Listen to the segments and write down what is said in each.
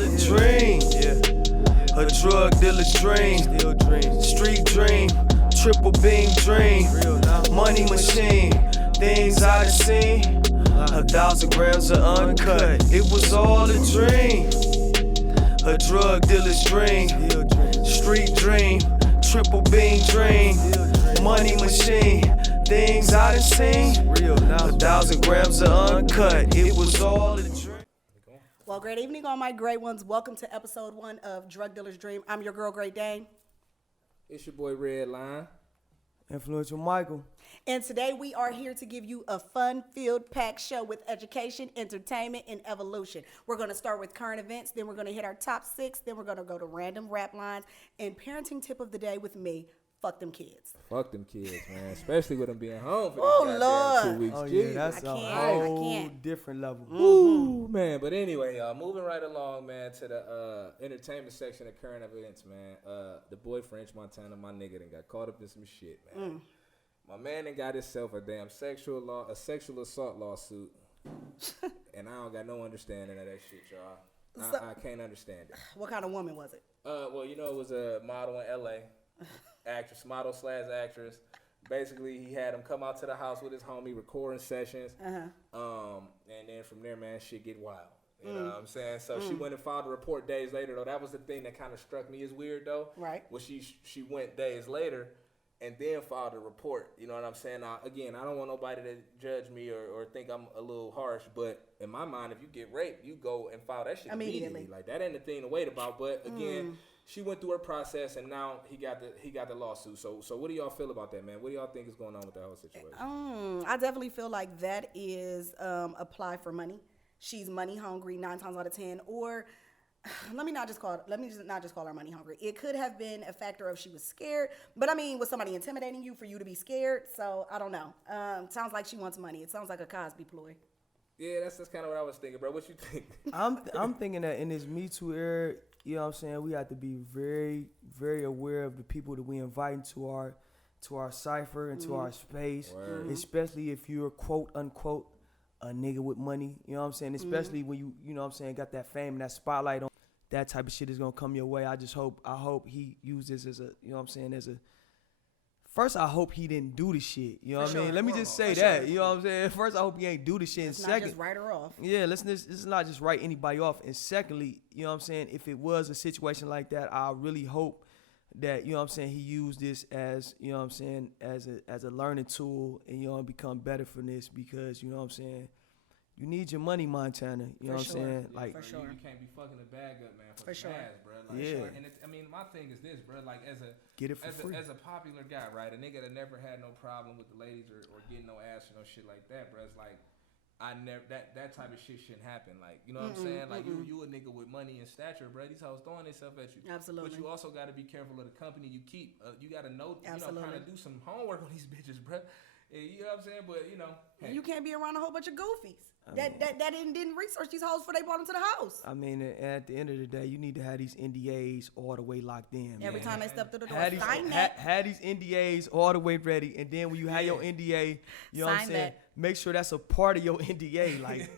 a dream. A drug dealer's dream. Street dream. Triple beam dream. Money machine. Things I done seen. 1,000 grams of uncut. It was all a dream. A drug dealer's dream. Street dream. Triple beam dream. Money machine. Things I done seen. 1,000 grams of uncut. It was all a dream. Well, great evening, all my great ones. Welcome to episode 1 of Drug Dealer's Dream. I'm your girl, Great Dane. It's your boy, Red Line. Influential Michael. And today we are here to give you a fun-filled, packed show with education, entertainment, and evolution. We're going to start with current events, then we're going to hit our top 6, then we're going to go to random rap lines, and parenting tip of the day with me, fuck them kids. Fuck them kids, man. Especially with them being home for Oh, these Lord. 2 weeks. Oh, Jeez. yeah, that's a I whole can't. different level. Ooh, man. But anyway, moving right along, man, to the entertainment section of current events, man. The boy French Montana, my nigga, done got caught up in some shit, man. My man done got himself a damn sexual assault lawsuit. And I don't got no understanding of that shit, y'all. I can't understand it. What kind of woman was it? Well, you know, it was a model in L.A., model/actress. Basically, he had him come out to the house with his homie, recording sessions. And then from there, man, shit get wild. You know what I'm saying? So she went and filed a report days later, though. That was the thing that kind of struck me as weird, though. Right. Well, she went days later and then filed a report. You know what I'm saying? Now, again, I don't want nobody to judge me or think I'm a little harsh, but in my mind, if you get raped, you go and file that shit immediately. Like, that ain't the thing to wait about. But again, she went through her process, and now he got the lawsuit. So what do y'all feel about that, man? What do y'all think is going on with that whole situation? I definitely feel like that is apply for money. She's money hungry 9 times out of 10, or let me not just call her money hungry. It could have been a factor of she was scared, but I mean, was somebody intimidating you for you to be scared? So I don't know. Sounds like she wants money. It sounds like a Cosby ploy. Yeah, that's kind of what I was thinking, bro. What you think? I'm thinking that in this Me Too era, you know what I'm saying, we have to be very, very aware of the people that we invite into our cipher, into our space, especially if you're quote unquote a nigga with money, you know what I'm saying? Especially when you know what I'm saying, got that fame and that spotlight on, that type of shit is gonna come your way. I hope he uses this as a, you know what I'm saying, first I hope he didn't do the shit, you know what I mean? Let me just say that, you know what I'm saying? First I hope he ain't do the shit, and second, not just write her off. Yeah, listen, this is not just write anybody off, and secondly, you know what I'm saying, if it was a situation like that, I really hope that, you know what I'm saying, he used this as, you know what I'm saying, as a learning tool, and, you know, become better from this, because, you know what I'm saying, you need your money, Montana, you know what I'm saying? Like, for sure. You can't be fucking the bag up, man, for sure. ass, bro. Like, yeah. And I mean, my thing is this, bro, like, as a popular guy, right, a nigga that never had no problem with the ladies or getting no ass or no shit like that, bro, it's like, that type of shit shouldn't happen. Like, you know what I'm saying? Like, you a nigga with money and stature, bro. These hoes throwing themselves at you. Absolutely. But you also got to be careful of the company you keep. You got to know, kind of do some homework on these bitches, bro. You know what I'm saying? But, you know. Hey. You can't be around a whole bunch of goofies that didn't research these hoes before they brought them to the house. I mean, at the end of the day, you need to have these NDAs all the way locked in. Every time they step through the door, have these NDAs all the way ready, and then when you have your NDA, you know what I'm saying, make sure that's a part of your NDA. Like,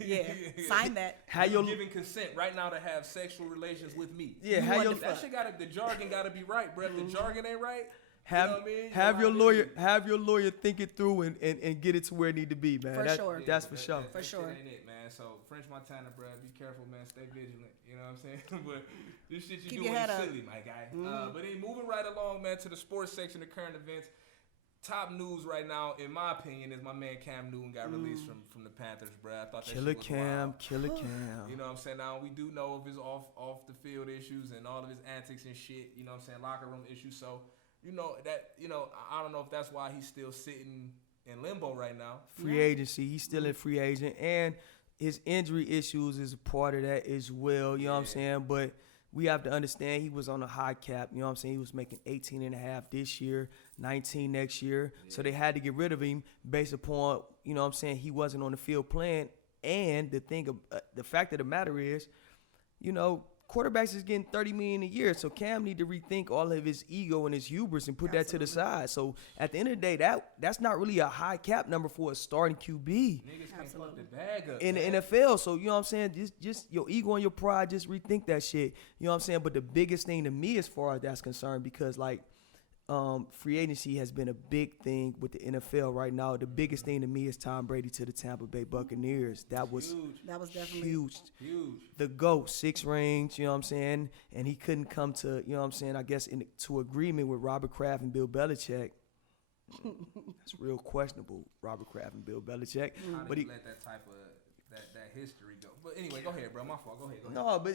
sign that. You're giving consent right now to have sexual relations with me. Yeah, that shit the jargon gotta be right, bro. If the jargon ain't right, Have your lawyer think it through and get it to where it need to be, man. That's for sure. For sure. That ain't it, man. So French Montana, bro, be careful, man. Stay vigilant. You know what I'm saying? But this shit you doing is silly, my guy. But then moving right along, man, to the sports section of current events. Top news right now, in my opinion, is my man Cam Newton got released from the Panthers, bro. I thought that shit was wild. Killer Cam. You know what I'm saying? Now we do know of his off the field issues and all of his antics and shit. You know what I'm saying? Locker room issues. So. I don't know if that's why he's still sitting in limbo right now. Free agency. He's still a free agent. And his injury issues is a part of that as well. You know what I'm saying? But we have to understand he was on a high cap. You know what I'm saying? He was making 18.5 this year, 19 next year. Yeah. So they had to get rid of him based upon, you know what I'm saying, he wasn't on the field playing. And the fact of the matter is, you know, quarterbacks is getting $30 million a year. So Cam need to rethink all of his ego and his hubris and put that to the side. So at the end of the day, that's not really a high cap number for a starting QB. Niggas can't fuck the bag up in the NFL. So you know what I'm saying? Just your ego and your pride, just rethink that shit. You know what I'm saying? But the biggest thing to me as far as that's concerned, because like free agency has been a big thing with the NFL right now. The biggest thing to me is Tom Brady to the Tampa Bay Buccaneers. That was huge. That was definitely huge. Huge. The GOAT, 6 rings, you know what I'm saying? And he couldn't come to, you know what I'm saying, I guess to agreement with Robert Kraft and Bill Belichick. That's real questionable, Robert Kraft and Bill Belichick. How But did he you let that type of that history go? But anyway, go ahead, bro. My fault. Go ahead. No, but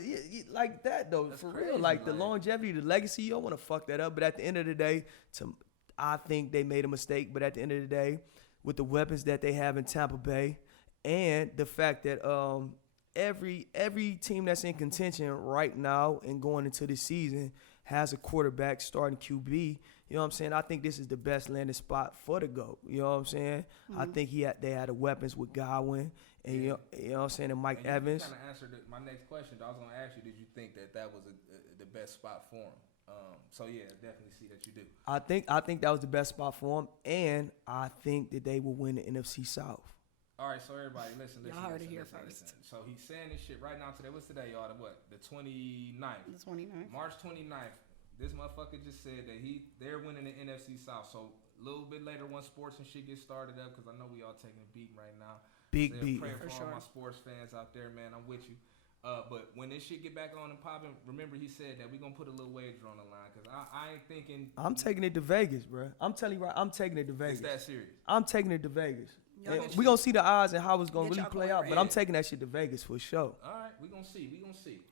like that though, That's for crazy, real. Like the like- longevity, the legacy, you don't want to fuck that up. But at the end of the day, I think they made a mistake. But at the end of the day, with the weapons that they have in Tampa Bay, and the fact that every team that's in contention right now and going into this season has a quarterback starting QB. You know what I'm saying? I think this is the best landing spot for the GOAT. You know what I'm saying? I think they had the weapons with Godwin and you know what I'm saying, and Mike And Evans. You kind of answered my next question. I was going to ask you, did you think that was the best spot for him? So yeah, definitely see that you do. I think that was the best spot for him, and I think that they will win the NFC South. All right, so everybody, listen. Y'all heard it here listen. first. So he's saying this shit right now today. What's today, y'all? The 29th. the 29th. March 29th. This motherfucker just said that they're winning the NFC South. So a little bit later, once sports and shit get started up, because I know we all taking a beat right now. Big So beat. Pray For for all sure. my sports fans out there, man. I'm with you. But when this shit get back on and popping, remember he said that we gonna put a little wager on the line, because I ain't thinking. I'm taking it to Vegas, bro. I'm telling you right, I'm taking it to Vegas. It's that serious. I'm taking it to Vegas. Y'all And get we gonna see the odds and how it's gonna Get really y'all play going out. But right. I'm taking that shit to Vegas for sure. All right, we gonna see. We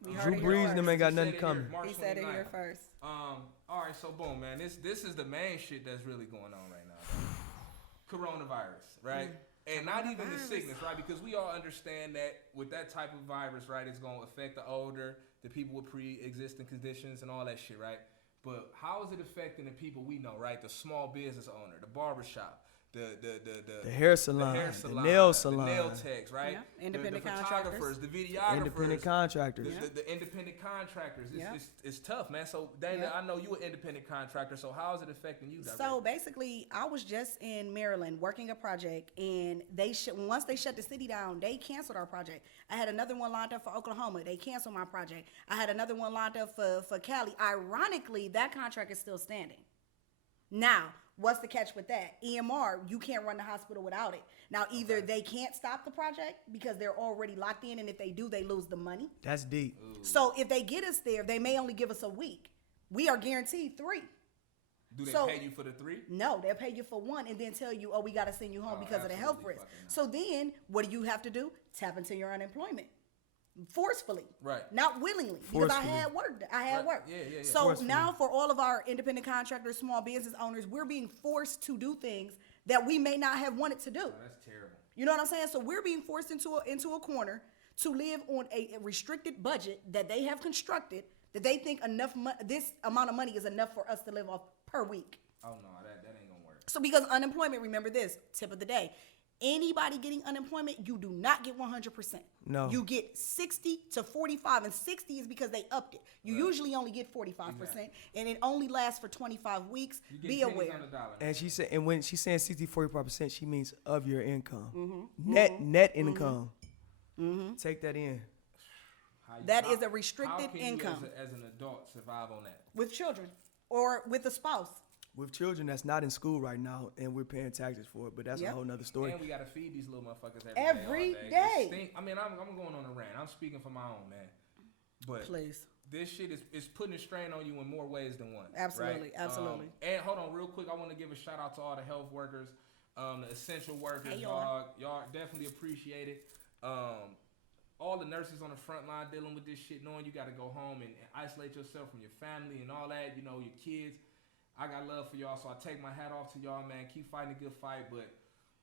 Drew heard it here Brees and them first. ain't got He nothing said it here, coming. March He said it here 29th. first. All right, so boom, man. This is the main shit that's really going on right now. Coronavirus, right? And not even the sickness, right? Because we all understand that with that type of virus, right, it's gonna affect the older, the people with pre-existing conditions and all that shit, right? But how is it affecting the people we know, right? The small business owner, the barbershop, The hair salon, the nail salon, the nail techs, right? Yeah. Independent the contractors. photographers, the videographers, independent contractors. the independent contractors. Yeah. It's tough, man. So Dana, Yeah. I know you an independent contractor. So how is it affecting you? So directly? basically, I was just in Maryland working a project, and once they shut the city down, they canceled our project. I had another one lined up for Oklahoma. They canceled my project. I had another one lined up for Cali. Ironically, that contract is still standing. Now, what's the catch with that? EMR, you can't run the hospital without it. Now, either they can't stop the project because they're already locked in, and if they do, they lose the money. That's deep. So if they get us there, they may only give us a week. We are guaranteed 3. Do they so- pay you for the 3? No, they'll pay you for 1 and then tell you, oh, we got to send you home because of the health absolutely risk. fucking So then what do you have to do? Tap into your unemployment. Forcefully. Right. Not willingly. Because I Forcefully. had work. I had Right. work. Yeah. So Forcefully. now for all of our independent contractors, small business owners, we're being forced to do things that we may not have wanted to do. Oh, that's terrible. You know what I'm saying? So we're being forced into a corner to live on a restricted budget that they have constructed, that they think this amount of money is enough for us to live off per week. Oh no, that ain't gonna work. So because unemployment, remember this, tip of the day. Anybody getting unemployment, you do not get 100%. No. You get 60 to 45, and 60 is because they upped it. You usually only get 45%, and it only lasts for 25 weeks. You get Be pennies aware. on the dollar. And she said, and when she's saying 60-45%, she means of your income, Mm-hmm. net income. Take that in. That is a restricted how can income. You as an adult survive on that? With children or with a spouse. With children that's not in school right now, and we're paying taxes for it, but that's Yep. a whole nother story. And we gotta feed these little motherfuckers Every every day. day. I mean, I'm going on a rant. I'm speaking for my own, man. But Please. this shit is putting a strain on you in more ways than one. Absolutely, right? absolutely. And hold on, real quick, I want to give a shout out to all the health workers, the essential workers. Hey, y'all. Y'all definitely appreciate it. All the nurses on the front line dealing with this shit, knowing you got to go home and isolate yourself from your family and all that. You know, your kids. I got love for y'all, so I take my hat off to y'all, man. Keep fighting a good fight, but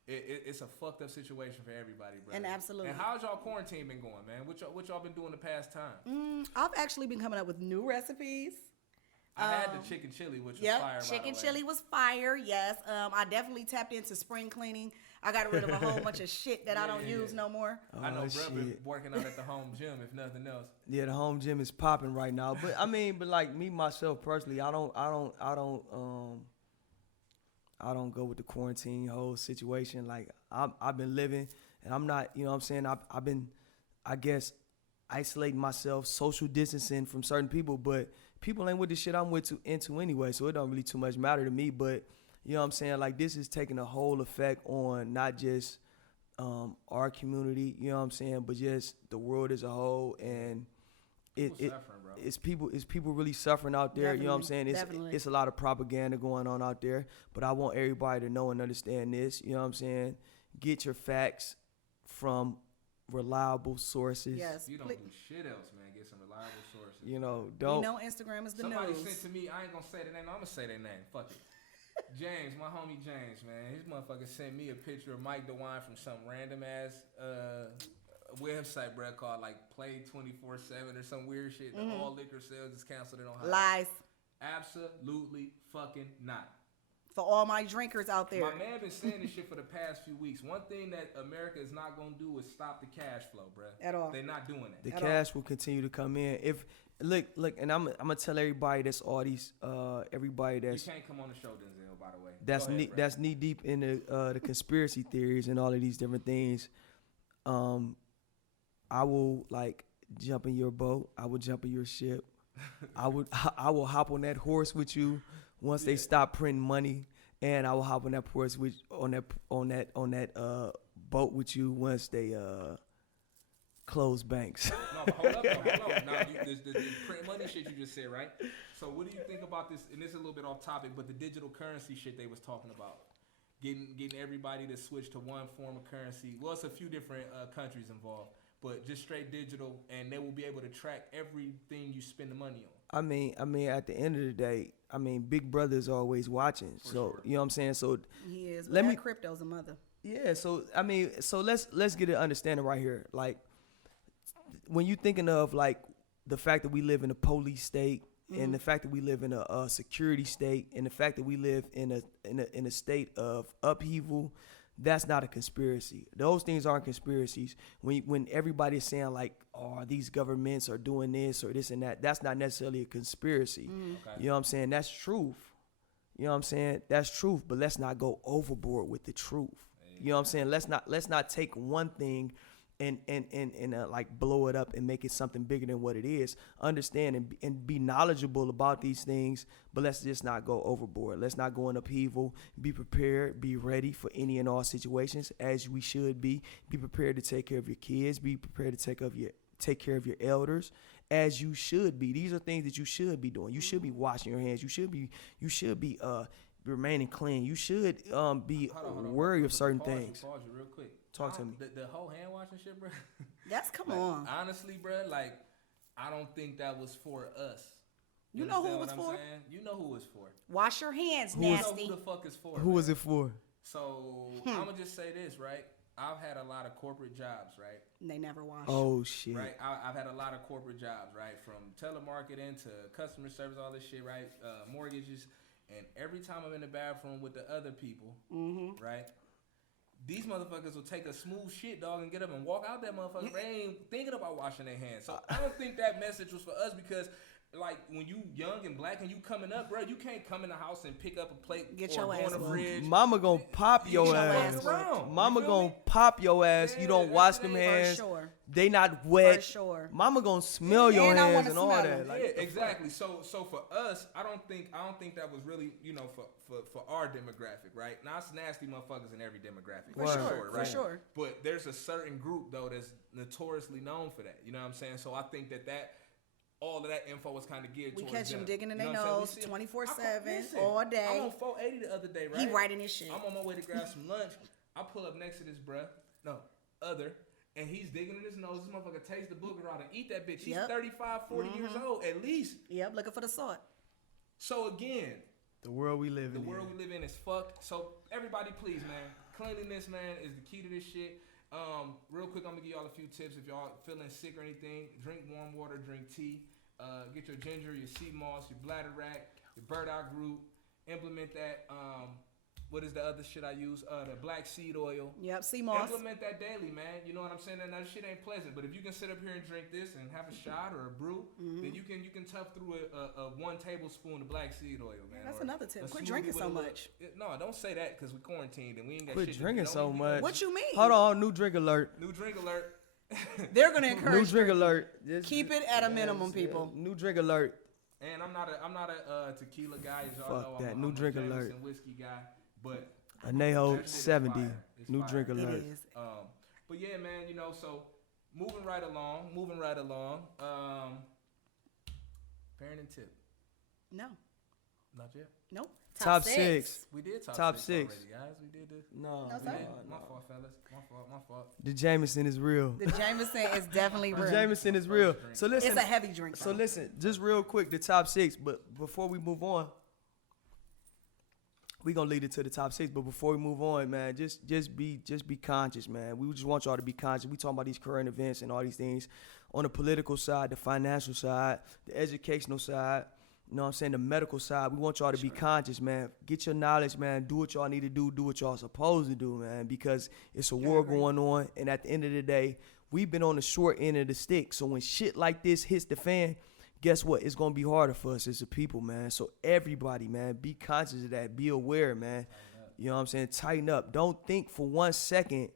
it's a fucked up situation for everybody, bro. And absolutely. And how's y'all quarantine been going, man? What y'all been doing the past time? I've actually been coming up with new recipes. I had the chicken chili, which was fire. Yep, chicken by the way. chili was fire. Yes, I definitely tapped into spring cleaning. I got rid of a whole bunch of shit that I don't use no more. I know bro been working out at the home gym, if nothing else. Yeah, the home gym is popping right now. But I mean, but like me myself personally, I don't go with the quarantine whole situation. Like I've been living, and I'm not, you know what I'm saying? I've been, I guess, isolating myself, social distancing from certain people, but people ain't with the shit I'm into anyway, so it don't really too much matter to me. But you know what I'm saying? Like this is taking a whole effect on not just our community, you know what I'm saying, but just the world as a whole, and it's people really suffering out there. Definitely, you know what I'm saying? It's a lot of propaganda going on out there, but I want everybody to know and understand this. You know what I'm saying? Get your facts from reliable sources. Yes, you don't do shit else, man. Get some reliable sources. You know, don't. We know Instagram is the Somebody news. Somebody sent to me. I ain't gonna say their name. I'm gonna say their name. Fuck it. James, my homie James, man. His motherfucker sent me a picture of Mike DeWine from some random ass website, bro, called like Play 24/7 or some weird shit. Mm-hmm. All liquor sales is canceled in Ohio. Lies. Absolutely fucking not. For all my drinkers out there. My man been saying this shit for the past few weeks. One thing that America is not gonna do is stop the cash flow, bro. At all. They're not doing that. The cash will continue to come in. If look, and I'm gonna tell everybody that's all these everybody that's. You can't come on the show, Denzel. By the way. That's knee deep in the conspiracy theories and all of these different things. I will like jump in your boat. I will jump in your ship. I will hop on that horse with you once they stop printing money, and I will hop on that horse on that boat with you once they close banks. No, but hold up. Now, the print money shit you just said, right? So what do you think about this? And this is a little bit off topic, but the digital currency shit they was talking about. Getting everybody to switch to one form of currency. Well, it's a few different countries involved, but just straight digital, and they will be able to track everything you spend the money on. I mean, at the end of the day, I mean, Big Brother's always watching. For sure. You know what I'm saying? So he is. But crypto's a mother. Yeah. So I mean, let's get an understanding right here. Like when you thinking of like the fact that we live in a police state, mm-hmm. and the fact that we live in a security state, and the fact that we live in a state of upheaval, that's not a conspiracy. Those things aren't conspiracies. When everybody's saying like, oh, these governments are doing this or this and that, that's not necessarily a conspiracy. Okay. You know what I'm saying? That's truth. You know what I'm saying? That's truth, but let's not go overboard with the truth. You know what I'm saying? Let's not take one thing and like blow it up and make it something bigger than what it is. Understand and be knowledgeable about these things, but let's just not go overboard. Let's not go in upheaval. Be prepared, be ready for any and all situations as we should be. Be prepared to take care of your kids. Be prepared to take care of your elders as you should be. These are things that you should be doing. You should be washing your hands. You should be remaining clean. You should be wary of certain things. Pause you real quick. Talk to me. The whole hand washing shit, bro. Come on. Honestly, bro, like I don't think that was for us. You know who it was for? Saying? You know who it's for. Wash your hands, nasty. You know who the fuck is for? Who was it for? So I'm gonna just say this, right? I've had a lot of corporate jobs, right? They never wash. Oh shit. Right. I've had a lot of corporate jobs, right? From telemarketing to customer service, all this shit, right? Mortgages, and every time I'm in the bathroom with the other people, mm-hmm. right? These motherfuckers will take a smooth shit, dog, and get up and walk out that motherfucker. They ain't thinking about washing their hands. So I don't think that message was for us because, like, when you young and black and you coming up, bro, you can't come in the house and pick up a plate get or your go ass in the fridge. Mama gonna pop your ass. Mama gonna pop your ass. You don't wash them hands. For sure. They not wet. For sure. Mama gonna smell your hands and all that. Like, yeah, exactly. So for us, I don't think that was really, you know, for our demographic, right? Now it's nasty motherfuckers in every demographic. For sure, right? For sure. But there's a certain group though that's notoriously known for that. You know what I'm saying? So I think that all of that info was kind of geared towards them. We catch them digging in their nose 24/7 all day. I'm on 480 the other day, right? He writing his shit. I'm on my way to grab some lunch. I pull up next to this other, and he's digging in his nose. This motherfucker takes the booger out and eat that bitch. He's 35, 40 years old at least. Yep, looking for the salt. So again, the world we live in. The world we live in is fucked. So everybody, please, man, cleanliness, man, is the key to this shit. Real quick, I'm gonna give y'all a few tips. If y'all feeling sick or anything, drink warm water, drink tea. Get your ginger, your sea moss, your bladder rack, your burdock root. Implement that. what is the other shit I use? The black seed oil. Yep, sea moss. Implement that daily, man. You know what I'm saying? And that shit ain't pleasant. But if you can sit up here and drink this and have a shot or a brew, then you can tough through a 1 tablespoon of black seed oil, man. That's or another tip. Quit smoothie drinking with so a little- much. No, don't say that because we quarantined and we ain't got Quit shit. drinking so much. What you mean? Hold on, new drink alert. New drink alert. They're gonna New encourage. drink alert. Keep it at a minimum, people. New drink alert. And I'm not a tequila guy, as y'all Fuck know. that. I'm New a drink Jameson alert. whiskey guy, but Anejo that shit is 70. fire. It's New fire. drink It alert. is. But yeah, man, you know, so moving right along. Parenting tip. No. Not yet. Nope. Top 6. We did Top six six. already, guys. We did this. No, No, We sir. did. My fault, fellas. My fault. the Jameson is real. The Jameson is definitely The real. Jameson is real. So listen. It's a heavy drink. So though. listen, just real quick, the top 6. But before we move on, we gonna lead it to the top 6. But before we move on, man, just be conscious, man. We just want y'all to be conscious. We talking about these current events and all these things on the political side, the financial side, the educational side. You know what I'm saying? The medical side. We want y'all to be conscious, man. Get your knowledge, man. Do what y'all need to do. Do what y'all supposed to do, man. Because it's a war going on. And at the end of the day, we've been on the short end of the stick. So when shit like this hits the fan, guess what? It's going to be harder for us as a people, man. So everybody, man, be conscious of that. Be aware, man. You know what I'm saying? Tighten up. Don't think for 1 second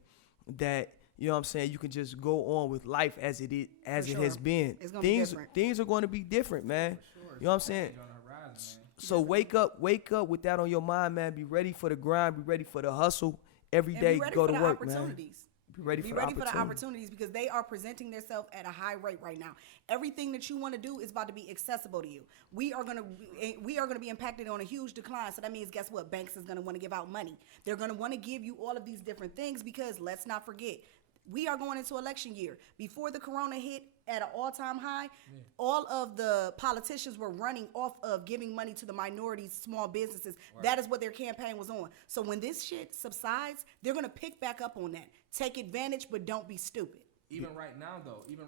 that, you know what I'm saying, you can just go on with life as it is, as it has been. It's gonna be different. Things are going to be different, man. You know what I'm saying? On the horizon, man. So wake up with that on your mind, man. Be ready for the grind. Be ready for the hustle. Every And day, be ready go for to the work, man. opportunities. Be ready Be for ready the for the opportunity. opportunities because they are presenting themselves at a high rate right now. Everything that you want to do is about to be accessible to you. We are gonna be impacted on a huge decline. So that means, guess what? Banks is gonna want to give out money. They're gonna want to give you all of these different things because let's not forget, we are going into election year. Before the corona hit at an all-time high, all of the politicians were running off of giving money to the minorities, small businesses. Right. That is what their campaign was on. So when this shit subsides, they're going to pick back up on that. Take advantage, but don't be stupid. Even right now, even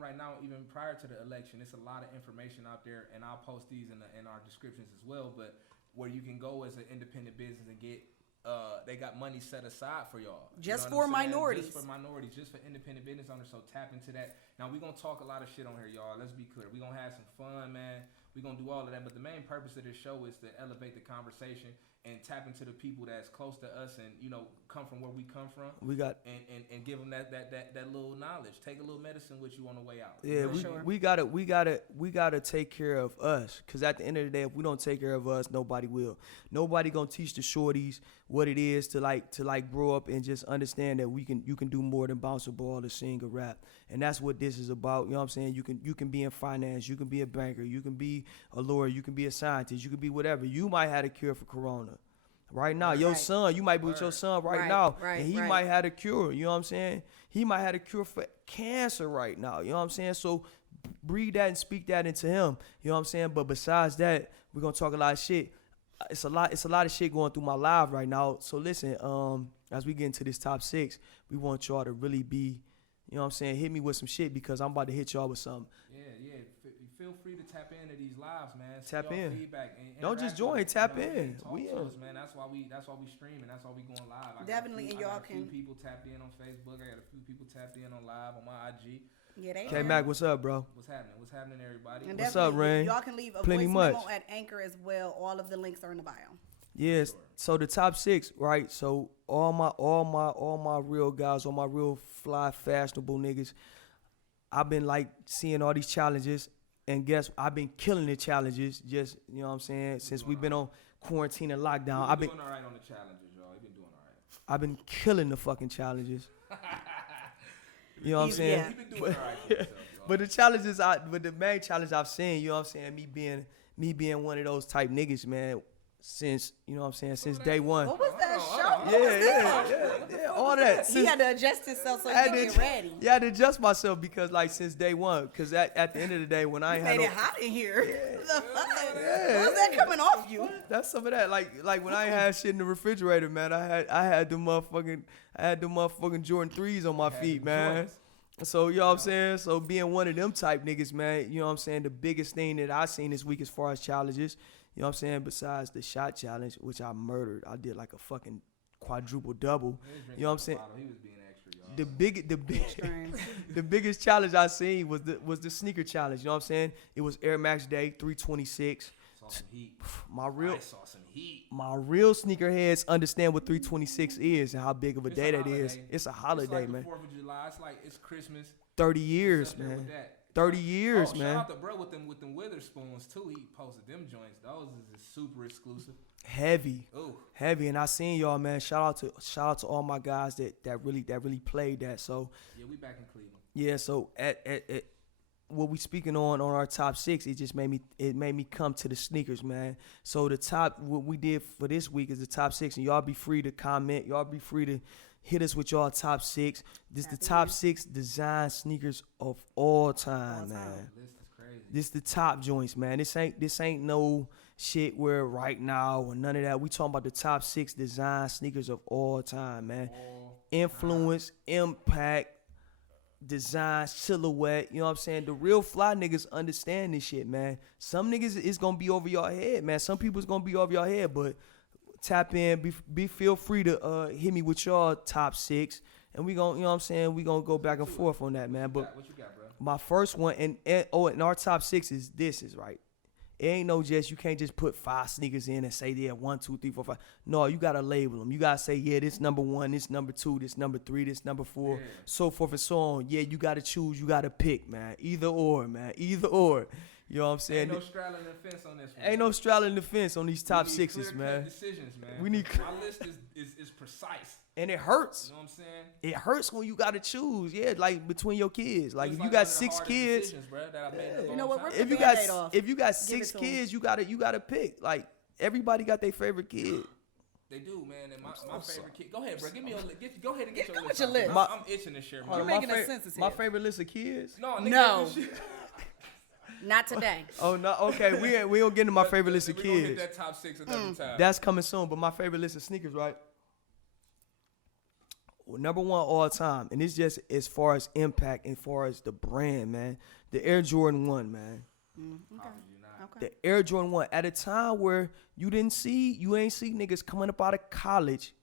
prior to the election, it's a lot of information out there, and I'll post these in our descriptions as well, but where you can go as an independent business and get they got money set aside for y'all. Just you know for minorities. Just for minorities, just for independent business owners. So tap into that. Now, we're going to talk a lot of shit on here, y'all. Let's be clear. We're going to have some fun, man. We're going to do all of that. But the main purpose of this show is to elevate the conversation and tap into the people that's close to us and, you know, come from where we come from. We got and give them that little knowledge. Take a little medicine with you on the way out. Yeah, we gotta take care of us. Cause at the end of the day, if we don't take care of us, nobody will. Nobody gonna teach the shorties what it is to grow up and just understand that you can do more than bounce a ball or sing or rap. And that's what this is about. You know what I'm saying? You can be in finance, you can be a banker, you can be a lawyer, you can be a scientist, you can be whatever. You might have a cure for corona. Right now, your son, you might be with your son right now, and he might have a cure. You know what I'm saying? He might have a cure for cancer right now. You know what I'm saying? So breathe that and speak that into him. You know what I'm saying? But besides that, we're gonna talk a lot of shit. It's a lot of shit going through my live right now. So listen, as we get into this top 6, we want y'all to really be, you know what I'm saying, hit me with some shit because I'm about to hit y'all with something. Yeah. Feel free to tap into these lives, man. Tap in. Feedback and don't just join. Tap in. Talk to us, man. That's why we stream and that's why we going live. Definitely, and y'all can. A few people tapped in on Facebook. I got a few people tapped in on live on my IG. Yeah, they K-Mac, what's up, bro? What's happening, everybody? What's up, Rain? Y'all can leave a Plenty voice much. memo at Anchor as well. All of the links are in the bio. Yes. So the top 6, right? So all my real guys, all my real fly, fashionable niggas, I've been like seeing all these challenges. And guess I've been killing the challenges. Just, you know what I'm saying? Since we've been on quarantine and lockdown, I've been doing all right on the challenges, y'all. You've been doing all right. I've been killing the fucking challenges. You know what I'm saying? Yeah. You've been doing all right for yourself, y'all. But the main challenge I've seen, you know what I'm saying, me being one of those type niggas, man, since, you know what I'm saying, since day one. What was that show? Yeah, all that. He had to adjust himself so he could get ready. Yeah, I had to adjust myself because, like, since day one, because at the end of the day, when I ain't had Made it hot in here. What's that coming off you? That's some of that. Like when I ain't had shit in the refrigerator, man, I had the motherfucking Jordan 3s on my feet, man. So, you know what I'm saying? So being one of them type niggas, man, you know what I'm saying? The biggest thing that I seen this week as far as challenges, you know what I'm saying? Besides the shot challenge, which I murdered. I did like a fucking quadruple double. You know what I'm saying? He was being extra, y'all. The biggest challenge I seen was the sneaker challenge. You know what I'm saying? It was Air Max Day 326. Saw some heat. I saw some heat. My real sneakerheads understand what 326 is and how big of a day that holiday. is. It's a holiday, it's like man. The 4th of July. It's like it's Christmas. 30 years, man. 30 years, man. Shout out to bro with them Witherspoons too. He posted them joints. Those is super exclusive. Heavy. Ooh. Heavy. And I seen y'all, man. Shout out to all my guys that really played that. So yeah, we back in Cleveland. Yeah, so at what we speaking on our top 6, it just made me come to the sneakers, man. So what we did for this week is the top 6, and y'all be free to comment. Y'all be free to hit us with y'all top 6. This the top 6 design sneakers of all time, man. This is crazy. This the top joints, man. This ain't no shit where right now or none of that. We talking about the top 6 design sneakers of all time, man. Influence, impact, design, silhouette, you know what I'm saying? The real fly niggas understand this shit, man. Some niggas is gonna be over your head, man. Some people's gonna be over your head, but tap in, feel free to hit me with your top 6, and we gonna, you know what I'm saying, we gonna go back and forth on that, man. But what you got, bro? my first one, and our top 6 is right. It ain't no you can't just put 5 sneakers in and say, yeah, 1, 2, 3, 4, 5. No, you gotta label them. You gotta say, yeah, this number 1, this number 2, this number 3, this number 4, so forth and so on. Yeah, you gotta choose, you gotta pick, man. Either or, man. Either or. You know what I'm saying? Ain't no straddling the fence on this one. Ain't no straddling the fence on these top 6s, man. Decisions, man. We need my list is precise. And it hurts. You know what I'm saying? It hurts when you gotta choose. Yeah, like between your kids. Like if you like got 6 kids, you know what? if you got 6 kids, you gotta pick. Like everybody got their favorite kid. They do, man. And my favorite kid. Go ahead, bro. Give me go ahead and get your list. Your list. I'm itching to share. You're making a sense. My favorite list of kids. No. Not today. Oh no. Okay, we don't get into my favorite list of kids. We gonna get that top 6 another time. That's coming soon. But my favorite list of sneakers, right? Well, number 1 all time, and it's just as far as impact and as far as the brand, man. The Air Jordan 1, man. Okay. The Air Jordan 1 at a time where you ain't see niggas coming up out of college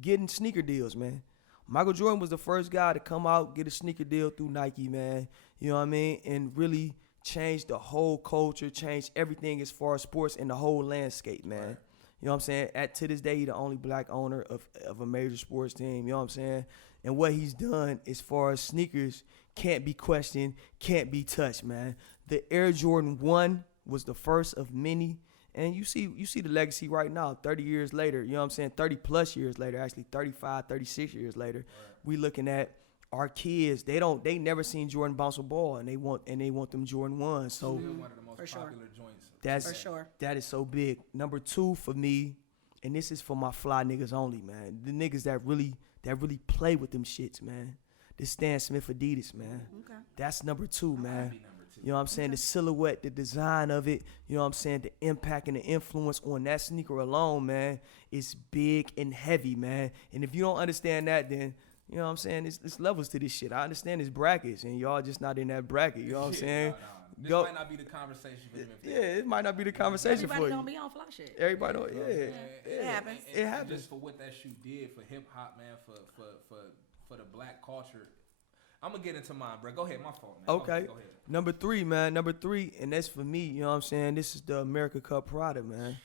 getting sneaker deals, man. Michael Jordan was the first guy to come out, get a sneaker deal through Nike, man. You know what I mean? And really change the whole culture, change everything as far as sports and the whole landscape, man. Right. You know what I'm saying? To this day, he's the only black owner of a major sports team. You know what I'm saying? And what he's done as far as sneakers can't be questioned, can't be touched, man. The Air Jordan 1 was the first of many. And you see the legacy right now, 30 years later. You know what I'm saying? 30 plus years later, actually 35, 36 years later. Right. We looking at our kids. They never seen Jordan bounce a ball, and they want them Jordan 1. So one of the most popular joints. For sure. That is so big. Number 2 for me, and this is for my fly niggas only, man. The niggas that really play with them shits, man. The Stan Smith Adidas, man. Okay. That's number 2, man. You know what I'm saying? The silhouette, the design of it, you know what I'm saying? The impact and the influence on that sneaker alone, man, is big and heavy, man. And if you don't understand that, then, you know what I'm saying? It's levels to this shit. I understand it's brackets, and y'all just not in that bracket. You know what I'm saying? No. This might not be the conversation for them. It might not be the conversation for you. Everybody don't be on fly shit. Everybody don't, It happens. It happens. Just for what that shoe did for hip hop, man, for the black culture. I'm gonna get into mine, bro. Go ahead, my fault, man. Okay. Go ahead. Number 3, man. Number 3, and that's for me. You know what I'm saying? This is the America Cup product, man.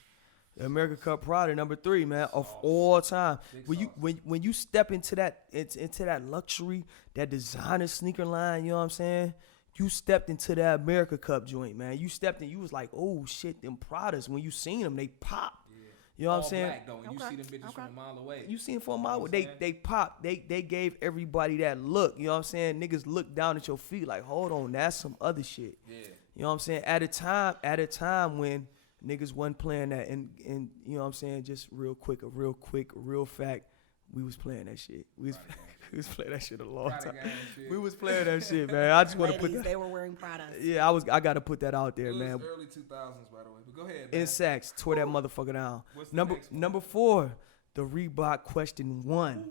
The America Cup product, number 3, man, of all time. When you step into that luxury, that designer sneaker line, you know what I'm saying? You stepped into that America Cup joint, man. You stepped in, you was like, oh shit, them products. When you seen them, they pop. Yeah. You know what I'm saying? Black, though, and you see them bitches from a mile away. You see them from a mile away. They pop. They gave everybody that look. You know what I'm saying? Niggas look down at your feet like, hold on, that's some other shit. Yeah. You know what I'm saying? At a time when niggas wasn't playing that, and you know what I'm saying? Just real fact, we was playing that shit. We was playing that shit a long time. We was playing that shit, man. I just want to put that. They were wearing Prada. Yeah, I got to put that out there, man. Early 2000s, by the way. But go ahead, man. In sacks, tore that motherfucker down. What's the next one? Number 4, the Reebok Question 1.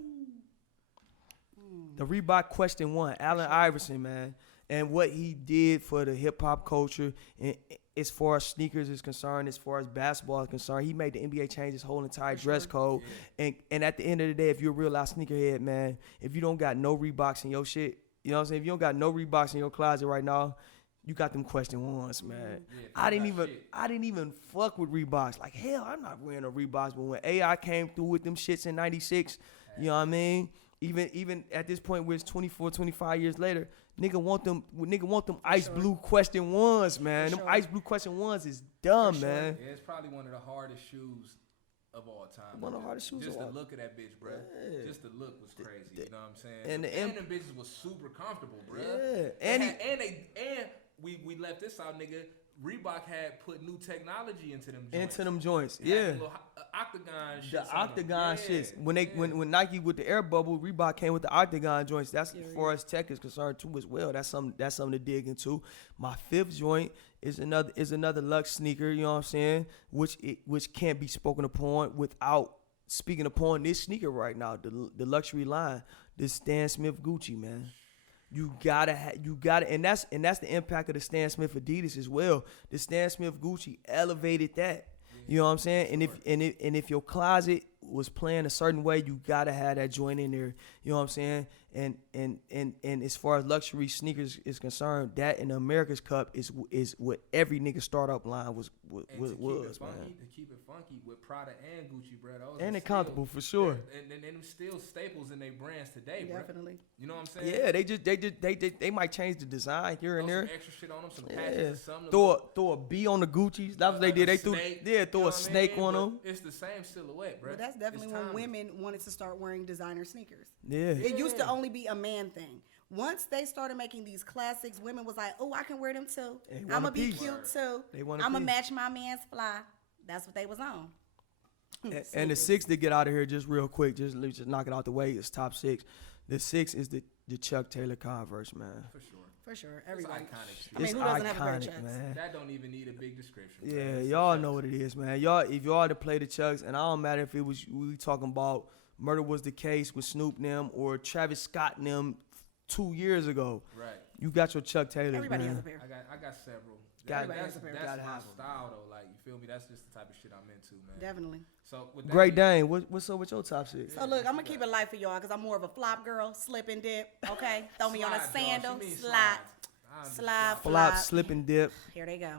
The Reebok Question 1, Allen Iverson, man, and what he did for the hip hop culture, and as far as sneakers is concerned, as far as basketball is concerned, he made the NBA change his whole entire dress code. Yeah. And at the end of the day, if you're a real life sneakerhead, man, if you don't got no Reeboks in your shit, you know what I'm saying? If you don't got no Reeboks in your closet right now, you got them question ones, man. Yeah, I didn't even fuck with Reeboks. Like, hell, I'm not wearing no Reeboks. But when AI came through with them shits in 96, you know what I mean? Even at this point where it's 24, 25 years later, nigga want them ice blue question ones, man. Them ice blue question ones is dumb, man. Yeah, it's probably one of the hardest shoes of all time. One of the hardest shoes just of all time. Just the look of that bitch, bro. Yeah. Just the look was crazy. You know what I'm saying? And them bitches was super comfortable, bro. Yeah. And we left this out, nigga. Reebok had put new technology into them joints. Yeah. Little octagon shit. The octagon shits. When Nike with the air bubble, Reebok came with the octagon joints. That's as far as tech is concerned too as well. That's something to dig into. My fifth joint is another Lux sneaker, you know what I'm saying? Which can't be spoken upon without speaking upon this sneaker right now, the luxury line, this Stan Smith Gucci, man. You gotta, and that's the impact of the Stan Smith Adidas as well. The Stan Smith Gucci elevated that. You know what I'm saying? And if your closet was playing a certain way, you gotta have that joint in there. You know what I'm saying? And as far as luxury sneakers is concerned, that in the America's Cup is what every nigga startup line was man. To keep it funky with Prada and Gucci, bro. And they're comfortable for sure. And them still staples in their brands today, bro. Definitely. You know what I'm saying? Yeah, they might change the design here and there. Some extra shit on them, some patches, something. Throw a B on the Gucci's. That's what they did. They throw a snake on them. It's the same silhouette, bro. But that's definitely when women wanted to start wearing designer sneakers. Yeah. It used to only be a man thing. Once they started making these classics, women was like, "Oh, I can wear them too. I'm gonna be cute too. I'm gonna match my man's fly." That's what they was on. And the six to get out of here just real quick, just knock it out the way. It's top six. The six is the Chuck Taylor Converse, man. For sure. Everybody. It's iconic. I mean, who doesn't have a pair of Chucks? Man. That don't even need a big description. Yeah, y'all know what it is, man. If y'all to play the Chucks, and I don't matter if it was we talking about Murder Was the Case with Snoop and them or Travis Scott and them 2 years ago. Right. You got your Chuck Taylors, Everybody man. has a pair. I got several. That's my style though. Like, you feel me? That's just the type of shit I'm into, man. Definitely. So with Great Dane, what's up with your top six? So look, I'm gonna keep it light for y'all because I'm more of a flop girl, slip and dip. Okay, throw me on a sandal, slide, flop, slip and dip. Here they go.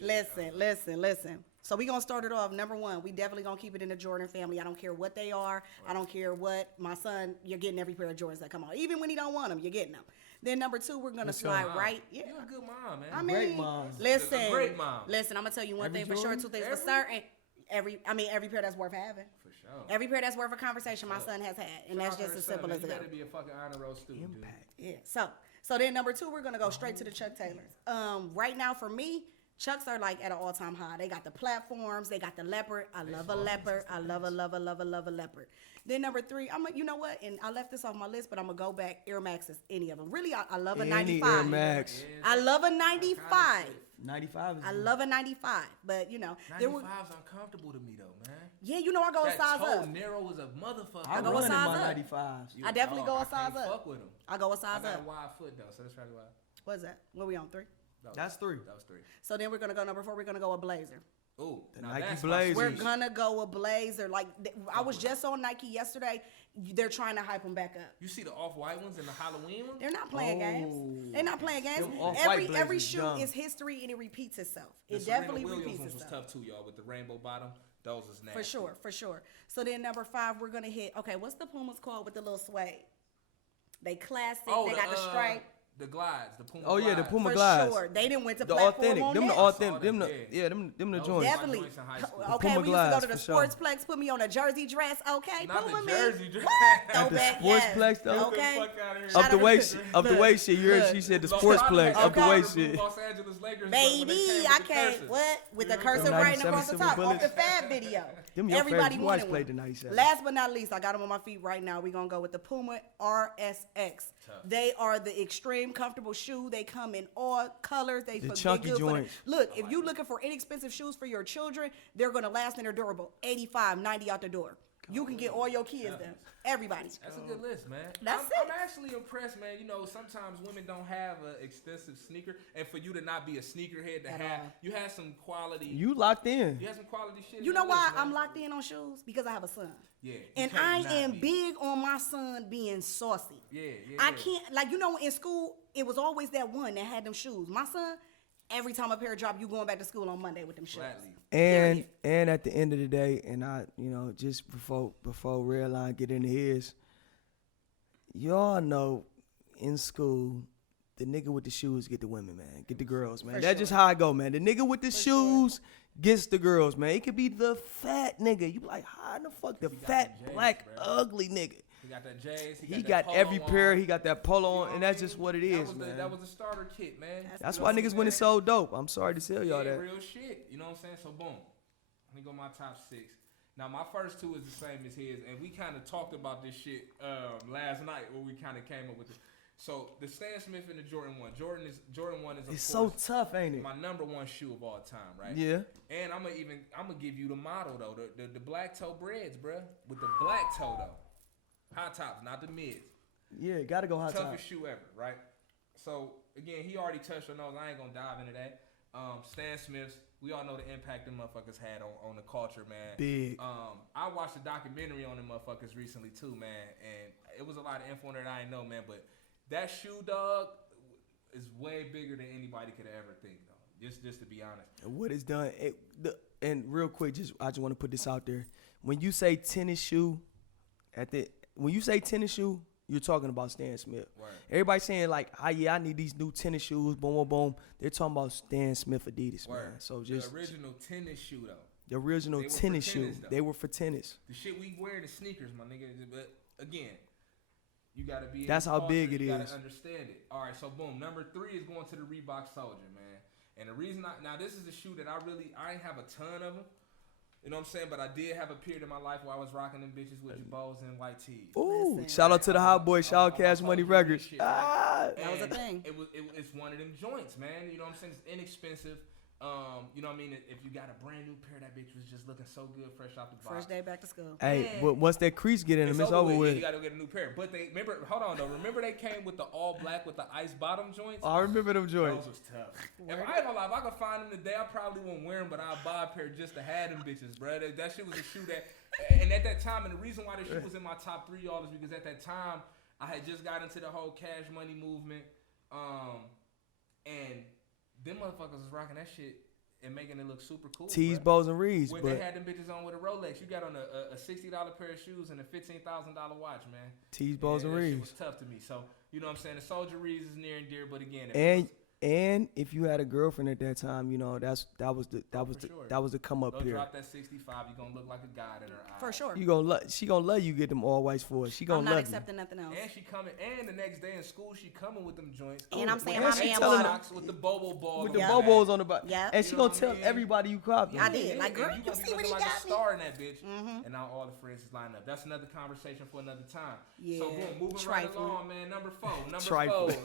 Listen. So we gonna start it off. Number one, we definitely gonna keep it in the Jordan family. I don't care what they are. Right. I don't care what my son. You're getting every pair of Jordans that come out, even when he don't want them. You're getting them. Then number two, we're gonna slide right. Yeah, you're a good mom, man. I mean, great mom. Listen, a great mom. Listen, I'm gonna tell you one thing for sure, two things for certain. Every pair that's worth having. For sure. Every pair that's worth a conversation my son has had, and that's just as simple as it is. You gotta be a fucking honor roll student, Impact. Dude. Yeah. So then number two, we're gonna go straight to the Chuck Taylors. Right now for me, Chucks are like at an all-time high. They got the platforms. They got the leopard. I love a leopard. I love a leopard. Then number three, you know what? And I left this off my list, but I'm gonna go back. Air Maxes, any of them. Really, I love a 95. Air Max. I love a 95. 95 is I love a 95, but 95's uncomfortable to me though, man. Yeah, I go a size up. That narrow as a motherfucker. I go a size up. 95s. I definitely go a size up. Fuck with them. I go a size up. I got a wide foot though, so that's probably why. What is that? What we on 3? That's 3. That was 3. So then we're gonna go number 4. We're gonna go a Blazer. Ooh, the Nike Blazer. We're gonna go a Blazer. Like I was just on Nike yesterday. They're trying to hype them back up. You see the off-white ones and the Halloween ones? They're not playing games. They're not playing games. Every shoe is history and it repeats itself. It definitely repeats itself. Was tough too, y'all, with the rainbow bottom. Those was nasty. For sure. So then number 5, we're gonna hit. Okay, what's the Pumas called with the little suede? They classic. They got the stripe. The glides, the Puma. Oh yeah, the Puma for glides. Sure, they didn't went to the platform authentic. On them that. the authentic. Them the joints. Definitely. Okay, we used to go to the Sportsplex. Put me on a jersey dress. Okay, not Puma the jersey dress. Go the back. Sportsplex though. Okay. Up the way shit. You heard she said the Sportsplex. Up the way shit. Los Angeles Lakers. Baby, I can't. What with the cursive writing across the top off the Fab video. Everybody wanted one. Last but not least, I got them on my feet right now. We're gonna go with the Puma RSX. They are the extreme comfortable shoe. They come in all colors. They chunky joints. Look, if you're looking for inexpensive shoes for your children, they're going to last and they're durable. 85, 90 out the door. You can get all your kids them. Everybody. That's a good list, man. I'm actually impressed, man. You know, sometimes women don't have an extensive sneaker, and for you to not be a sneakerhead, you had some quality. You locked in. You had some quality shit. You know why I'm locked in on shoes? Because I have a son. Yeah. And I am big on my son being saucy. Yeah. I can't, like, you know, in school, it was always that one that had them shoes. My son, every time a pair drop, you going back to school on Monday with them shoes. And at the end of the day, and I, you know, just before Redline get into his, y'all know in school, the nigga with the shoes get the women, man. Get the girls, man. That's just how I go, man. The nigga with the shoes gets the girls, man. It could be the fat nigga. You be like, how in the fuck the fat, J's, black, ugly nigga? He got that J's. He got every pair. He got that polo on, and that's just what it is, man. That was the starter kit, man. That's why niggas when it's so dope. I'm sorry to tell y'all that. Real shit. You know what I'm saying? So boom. Let me go my top 6. Now my first 2 is the same as his, and we kind of talked about this shit last night where we kind of came up with it. So the Stan Smith and the Jordan 1. Jordan 1 is it's so tough, ain't it? My number 1 shoe of all time, right? Yeah. And I'm gonna give you the model though, the black toe breads, bruh, with the black toe though. High tops, not the mids. Yeah, gotta go high tops. Toughest shoe ever, right? So again, he already touched on those. I ain't gonna dive into that. Stan Smith's, we all know the impact them motherfuckers had on the culture, man. Big. I watched a documentary on them motherfuckers recently too, man, and it was a lot of info on that I didn't know, man. But that shoe, dog, is way bigger than anybody could ever think, though. Just to be honest. What it's done, and real quick, I just want to put this out there. When you say tennis shoe, you're talking about Stan Smith. Right. Everybody saying like, I need these new tennis shoes, boom, boom, boom. They're talking about Stan Smith Adidas, man. So just the original tennis shoe though. The original tennis shoe. They were for tennis. The shit we wear the sneakers, my nigga. But again, you gotta be. That's how big it is. You gotta understand it. All right, so boom. Number 3 is going to the Reebok Soldier, man. And the reason now this is a shoe that I ain't have a ton of them. You know what I'm saying? But I did have a period in my life where I was rocking them bitches with Jabos and white tees. Ooh, shout out to the Hot Boy, shout out Cash Money Records. Shit, that was a thing. It's one of them joints, man. You know what I'm saying? It's inexpensive. You know what I mean? If you got a brand new pair, that bitch was just looking so good fresh out the box. First day back to school. Hey, once that crease get in them, it's over with. You gotta get a new pair. But they remember they came with the all black with the ice bottom joints? I remember them joints. Those was tough. If I ain't gonna lie, if I could find them today, I probably won't wear them, but I'll buy a pair just to have them bitches, bro. That shit was a shoe that, and at that time, and the reason why this shoe was in my top 3, y'all, is because at that time, I had just got into the whole Cash Money movement, and them motherfuckers was rocking that shit and making it look super cool. Tees, bows, and reeds. When they had them bitches on with a Rolex, you got on a $60 pair of shoes and a $15,000 watch, man. Tees, bows, and reeds. It was tough to me. So, you know what I'm saying? The Soldier Reeds is near and dear, but again, and if you had a girlfriend at that time, you know that was the come up here. Drop that 65, you gonna look like a god in her eyes. For sure. She gonna love you get them all whites for it. She gonna I'm love not accepting nothing else. And she coming, and the next day in school she coming with them joints. And I'm saying and my she man telling bought with the Bobo ball. with the Bobos on the back. Yeah. And she gonna tell everybody you copied. I did. Like, girl, you you see what he like got a me? star in that bitch. Mm-hmm. And now all the friends is lined up. That's another conversation for another time. Yeah. So boom, moving right along, man. Number 4. Trifling. 4.